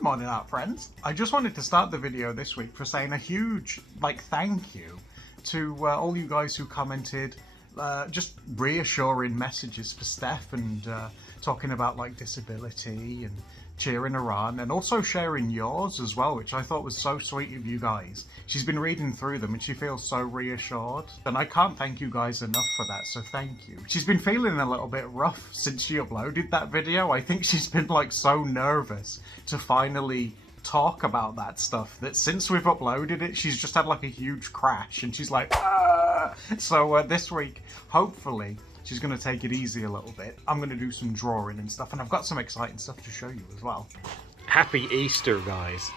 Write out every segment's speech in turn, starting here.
Good morning, art friends. I just wanted to start the video this week for saying a huge, thank you to all you guys who commented just reassuring messages for Steph and talking about disability and cheering her on, and also sharing yours as well, which I thought was so sweet of you guys. She's been reading through them and she feels so reassured, and I can't thank you guys enough for that, so thank you. She's been feeling a little bit rough since she uploaded that video. I think she's been so nervous to finally talk about that stuff that since we've uploaded it, she's just had a huge crash and she's like, ah! So this week, hopefully, she's going to take it easy a little bit. I'm going to do some drawing and stuff, and I've got some exciting stuff to show you as well. Happy Easter, guys.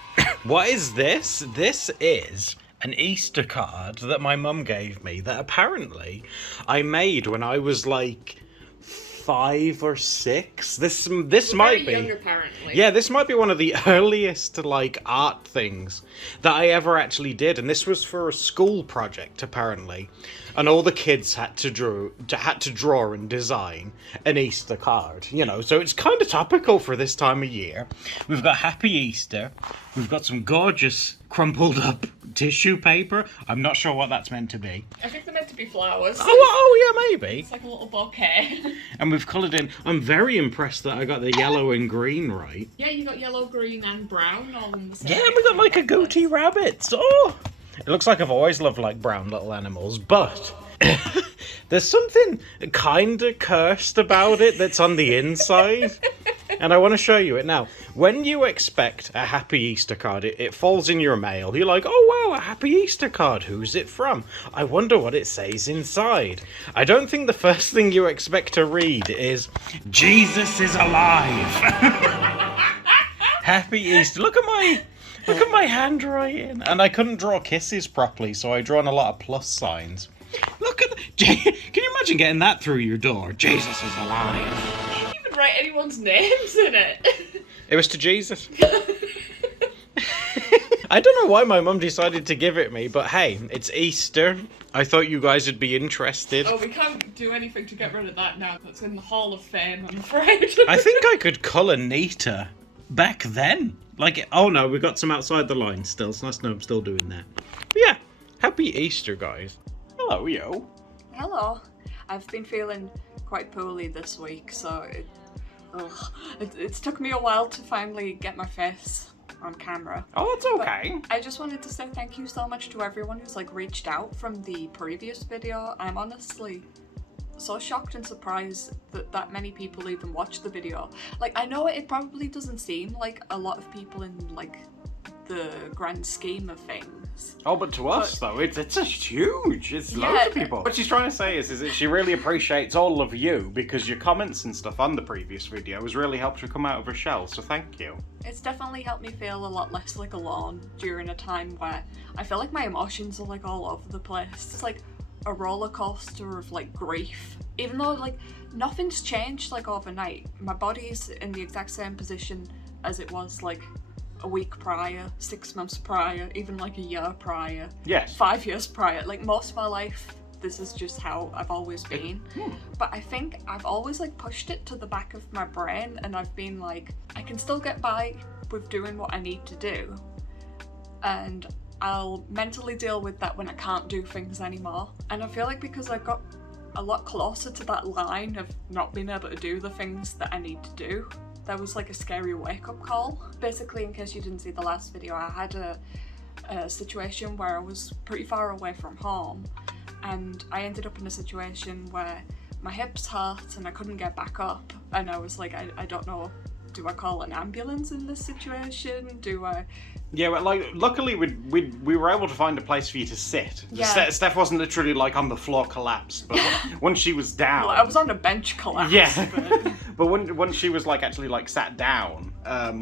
What is this? This is an Easter card that my mum gave me that apparently I made when I was 5 or 6. This might be young, apparently. Yeah, this might be one of the earliest art things that I ever actually did, and this was for a school project apparently, and all the kids had to draw and design an Easter card, so it's kind of topical for this time of year. We've got Happy Easter, we've got some gorgeous crumpled up tissue paper. I'm not sure what that's meant to be. I think they're meant to be flowers. Oh yeah, maybe. It's like a little bouquet. And we've coloured in. I'm very impressed that I got the yellow and green right. Yeah, you got yellow, green and brown all in the same. Yeah, we got a goatee rabbit. Oh! It looks like I've always loved brown little animals, but there's something kind of cursed about it that's on the inside. And I want to show you it now. When you expect a Happy Easter card, it falls in your mail. You're like, oh wow, a Happy Easter card. Who's it from? I wonder what it says inside. I don't think the first thing you expect to read is, Jesus is alive. Happy Easter. Look at my handwriting. And I couldn't draw kisses properly, so I drawn a lot of plus signs. Look at can you imagine getting that through your door? Jesus is alive. Write anyone's names in it. It was to Jesus. I don't know why my mum decided to give it me, but hey, it's Easter. I thought you guys would be interested. Oh, we can't do anything to get rid of that now. That's in the Hall of Fame, I'm afraid. I think I could colour neater back then. Oh no, we got some outside the line still, so that's no, I'm still doing that. But yeah, Happy Easter, guys. Hello, yo. Hello. I've been feeling quite poorly this week, so it's took me a while to finally get my face on camera. Oh, that's okay. But I just wanted to say thank you so much to everyone who's reached out from the previous video. I'm honestly so shocked and surprised that many people even watched the video. I know it probably doesn't seem like a lot of people in the grand scheme of things. Oh, but to us though, it's a huge. It's loads of people. What she's trying to say is that she really appreciates all of you because your comments and stuff on the previous video has really helped her come out of her shell. So thank you. It's definitely helped me feel a lot less alone during a time where I feel like my emotions are all over the place. It's a roller coaster of grief. Even though nothing's changed overnight. My body's in the exact same position as it was a week prior, 6 months prior, even a year prior. Yes. 5 years prior. Most of my life, this is just how I've always been. But I think I've always pushed it to the back of my brain, and I've been I can still get by with doing what I need to do. And I'll mentally deal with that when I can't do things anymore. And I feel because I got a lot closer to that line of not being able to do the things that I need to do, there was a scary wake-up call. Basically, in case you didn't see the last video, I had a situation where I was pretty far away from home, and I ended up in a situation where my hips hurt and I couldn't get back up, and I was I don't know, do I call an ambulance in this situation? Do I... Yeah, but luckily we were able to find a place for you to sit. Yeah. Steph wasn't literally on the floor collapsed, but once she was down... Well, I was on a bench collapse. Yeah, but once she was actually sat down,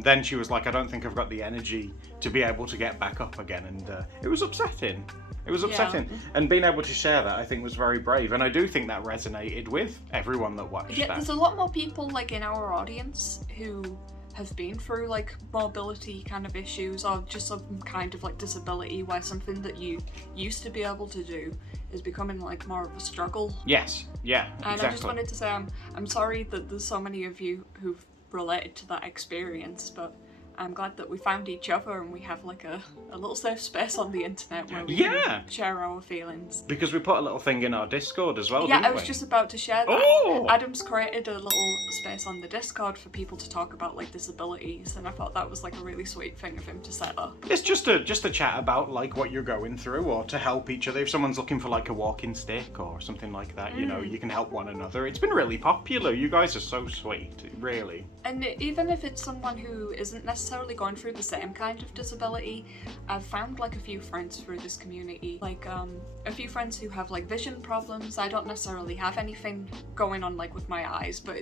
then she was I don't think I've got the energy to be able to get back up again, and it was upsetting. It was upsetting. Yeah. And being able to share that, I think, was very brave, and I do think that resonated with everyone that watched that. There's a lot more people in our audience who have been through mobility kind of issues, or just some kind of disability where something that you used to be able to do is becoming more of a struggle. Yes, yeah, and exactly. I just wanted to say I'm sorry that there's so many of you who've related to that experience, but I'm glad that we found each other and we have like a little safe space on the internet where we Yeah. can share our feelings. Because we put a little thing in our Discord as well, Yeah, didn't I was we? just about to share that. Oh! Adam's created a little space on the Discord for people to talk about like disabilities, and I thought that was like a really sweet thing of him to set up. It's just a chat about like what you're going through, or to help each other. If someone's looking for like a walking stick or something like that, you know, you can help one another. It's been really popular. You guys are so sweet, really. And even if it's someone who isn't necessarily going through the same kind of disability, I've found like a few friends through this community, like a few friends who have like vision problems. I don't necessarily have anything going on like with my eyes, but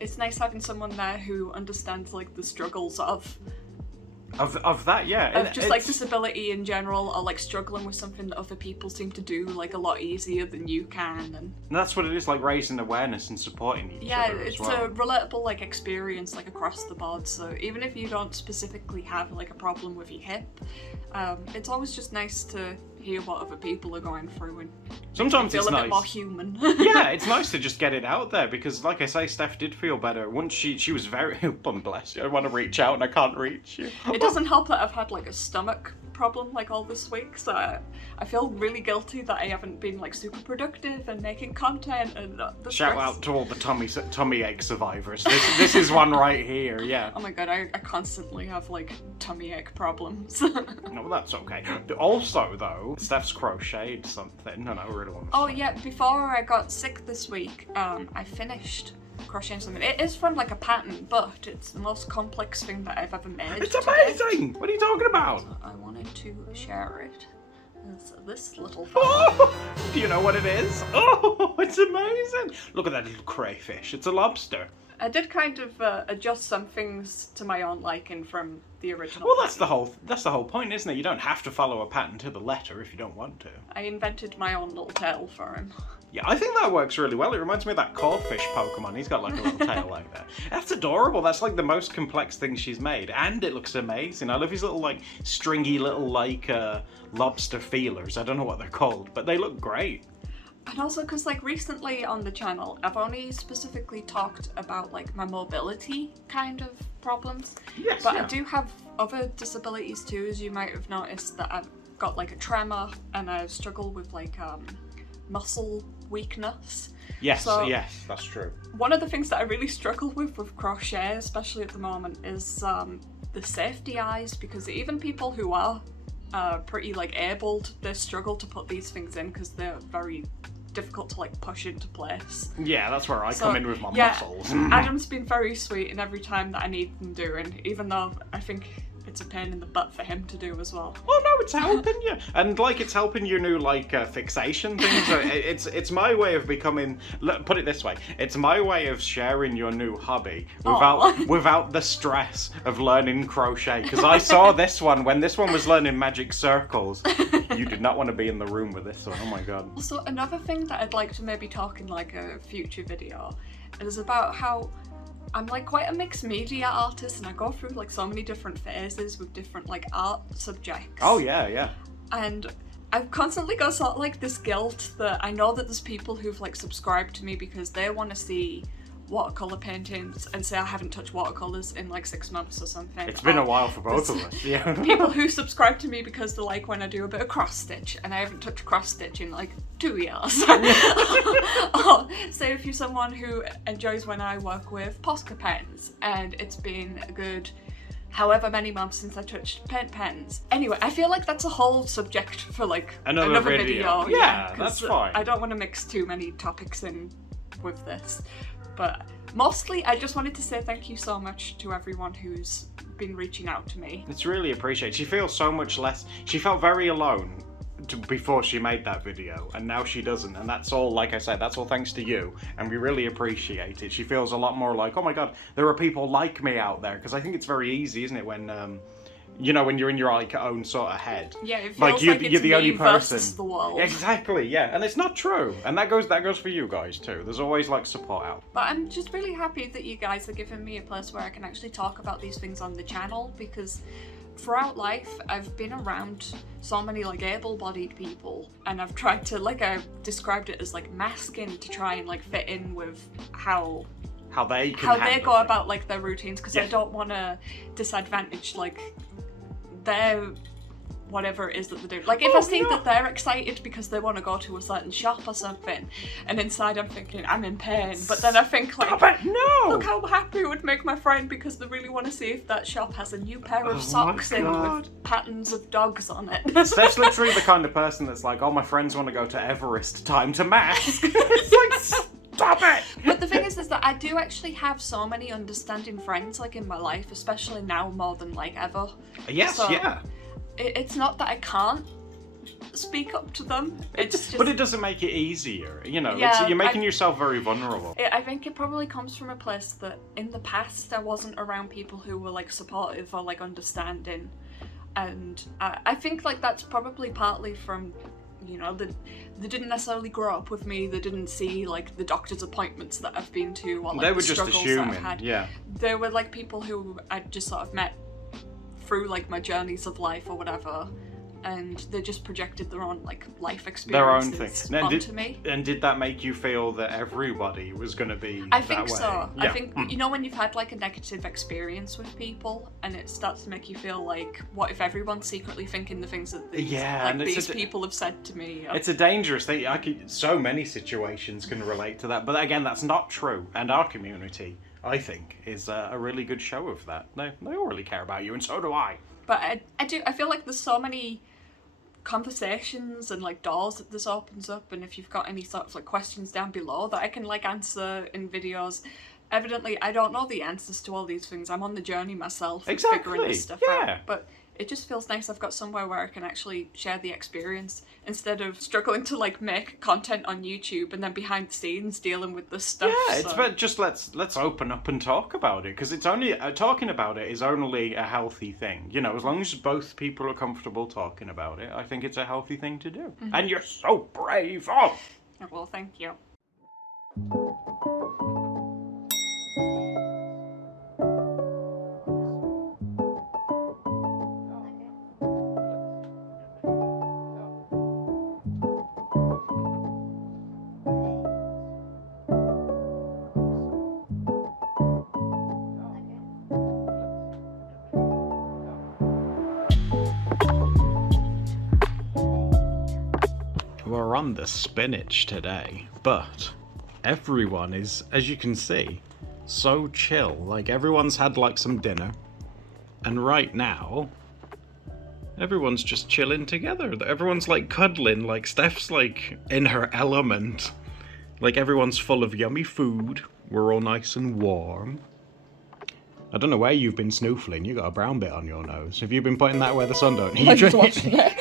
it's nice having someone there who understands like the struggles of that, yeah. Of just like disability in general, or like struggling with something that other people seem to do like a lot easier than you can. And that's what it is, like raising awareness and supporting each other as it's well. a relatable like experience like across the board. So even if you don't specifically have like a problem with your hip, it's always just nice to hear what other people are going through and Sometimes feel it's a nice. bit more human. Yeah, it's nice to just get it out there, because like I say, Steph did feel better. Once she was very, oh, bless you, I want to reach out and I can't reach you. It doesn't help that I've had like a stomach problem like all this week, so I feel really guilty that I haven't been like super productive and making content, and the Shout stress. out to all the tummy ache survivors. This is one right here, yeah. Oh my god, I constantly have like tummy ache problems. No, that's okay. Also, though, Steph's crocheted something, and I really want to Oh say. yeah, before I got sick this week, I finished crocheting something. It is from like a pattern, but it's the most complex thing that I've ever made. It's to date. amazing! What are you talking about? So I wanted to share it. It's this little Oh, do you know what it is? Oh, it's amazing! Look at that little crayfish. It's a lobster. I did kind of adjust some things to my own liking from the original. Well, that's pattern. the whole point, isn't it? You don't have to follow a pattern to the letter if you don't want to. I invented my own little tail for him. Yeah, I think that works really well. It reminds me of that codfish Pokemon. He's got like a little tail like that. That's adorable. That's like the most complex thing she's made, and it looks amazing. I love his little like stringy little like lobster feelers. I don't know what they're called, but they look great. And also because like recently on the channel, I've only specifically talked about like my mobility kind of problems. Yes, But yeah. I do have other disabilities too, as you might have noticed that I've got like a tremor and I struggle with like muscle weakness. Yes, So- yes, that's true. One of the things that I really struggle with crochet, especially at the moment, is the safety eyes, because even people who are pretty like abled, they struggle to put these things in because they're very difficult to like push into place. Yeah, that's where I So, come in with my yeah, muscles. Adam's been very sweet in every time that I need them doing, even though I think it's a pain in the butt for him to do as well. Oh no, it's helping you, and like it's helping your new like fixation things. So it's my way of becoming. Put it this way, it's my way of sharing your new hobby without the stress of learning crochet. Because I saw this one when this one was learning magic circles. You did not want to be in the room with this one. Oh my god. Also, another thing that I'd like to maybe talk in like a future video is about how I'm like quite a mixed media artist, and I go through like so many different phases with different like art subjects. Oh yeah, yeah. And I've constantly got sort of like this guilt that I know that there's people who've like subscribed to me because they want to see watercolor paintings and say I haven't touched watercolors in like 6 months or something. It's been Or a while for both of there's us. Yeah. people who subscribe to me because they like when I do a bit of cross stitch, and I haven't touched cross stitch in like 2 years. Or say if you're someone who enjoys when I work with Posca pens and it's been a good however many months since I touched paint pens. Anyway, I feel like that's a whole subject for like Another video. Yeah, 'cause that's fine. I don't want to mix too many topics in with this. But mostly, I just wanted to say thank you so much to everyone who's been reaching out to me. It's really appreciated. She feels so much less. She felt very alone before she made that video, and now she doesn't. And that's all, like I said, that's all thanks to you. And we really appreciate it. She feels a lot more like, oh my god, there are people like me out there. Because I think it's very easy, isn't it, when you know, when you're in your like own sort of head. Yeah, it feels Like you're it's the only me versus person. the world. Exactly, yeah, and it's not true, and that goes for you guys too. There's always like support out. But I'm just really happy that you guys are giving me a place where I can actually talk about these things on the channel, because throughout life I've been around so many like able-bodied people, and I've tried to, like I described it as like masking to try and like fit in with how how they can how they handle go things. about like their routines, because I don't want to disadvantage like their whatever it is that they do. Like if I see that they're excited because they want to go to a certain shop or something, and inside I'm thinking I'm in pain, but then I think like, Stop it! No! look how happy it would make my friend because they really want to see if that shop has a new pair of socks in with patterns of dogs on it. Steph's literally the kind of person that's like, oh, my friends want to go to Everest, time to mask. It's like, stop it! But the thing is that I do actually have so many understanding friends like in my life, especially now more than like ever. Yes, So, yeah. It's not that I can't speak up to them. It's just. But it doesn't make it easier, you know. Yeah, you're making yourself very vulnerable. I think it probably comes from a place that in the past I wasn't around people who were like supportive or like understanding, and I think like that's probably partly from, you know, they didn't necessarily grow up with me. They didn't see like the doctor's appointments that I've been to or like They were the just struggles assuming, that I've had. yeah. They were like people who I just sort of met through like my journeys of life or whatever, and they just projected their own like life Their own experiences thing. onto me. And did that make you feel that everybody was going to be I that think way? so. Yeah. I think, you know, when you've had like a negative experience with people and it starts to make you feel like, what if everyone's secretly thinking the things that these, Yeah, and like, it's these people have said to me? It's a dangerous thing. So many situations can relate to that. But again, that's not true. And our community, I think, is a really good show of that. They all really care about you, and so do I. But I feel like there's so many conversations and like doors that this opens up, and if you've got any sort of like questions down below that I can like answer in videos. Evidently I don't know the answers to all these things. I'm on the journey myself, figuring this stuff out, but it just feels nice I've got somewhere where I can actually share the experience instead of struggling to like make content on YouTube and then behind the scenes dealing with this stuff. Yeah, it's but just let's open up and talk about it, because it's only talking about it is only a healthy thing. You know, as long as both people are comfortable talking about it, I think it's a healthy thing to do. Mm-hmm. And you're so brave. Oh, Well, thank you. We're on the spinach today, but everyone is, as you can see, so chill. Like, everyone's had like some dinner, and right now everyone's just chilling together. Everyone's like cuddling, like Steph's like in her element. Like, everyone's full of yummy food. We're all nice and warm. I don't know where you've been snoofling. You got a brown bit on your nose. Have you been putting that where the sun don't? I just watched it.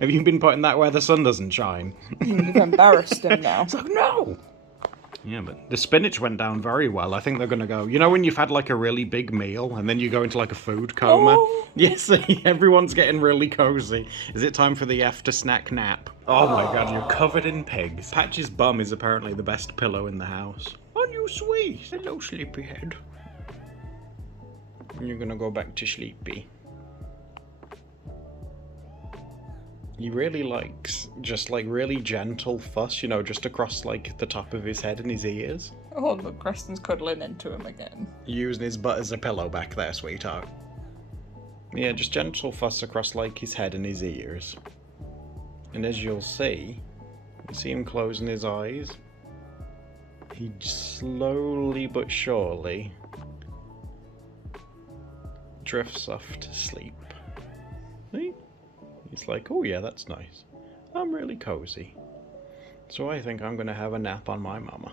Have you been putting that where the sun doesn't shine? You've embarrassed him now. It's like, no! Yeah, but the spinach went down very well. I think they're going to go... You know when you've had like a really big meal and then you go into like a food coma? Oh. Yes, everyone's getting really cozy. Is it time for the after snack nap? Oh my god, you're covered in pigs. Patch's bum is apparently the best pillow in the house. Aren't you sweet? Hello, sleepyhead. You're going to go back to sleepy. He really likes just like really gentle fuss, you know, just across like the top of his head and his ears. Oh, look, Preston's cuddling into him again. Using his butt as a pillow back there, sweetheart. Yeah, just gentle fuss across like his head and his ears. And as you'll see, you see him closing his eyes. He slowly but surely drifts off to sleep. See? He's like, oh yeah, that's nice. I'm really cozy. So I think I'm gonna have a nap on my mama.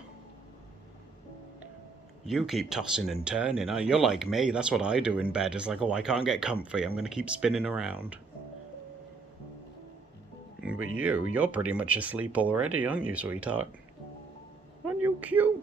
You keep tossing and turning. You're like me. That's what I do in bed. It's like, oh, I can't get comfy. I'm gonna keep spinning around. But you're pretty much asleep already, aren't you, sweetheart? Aren't you cute?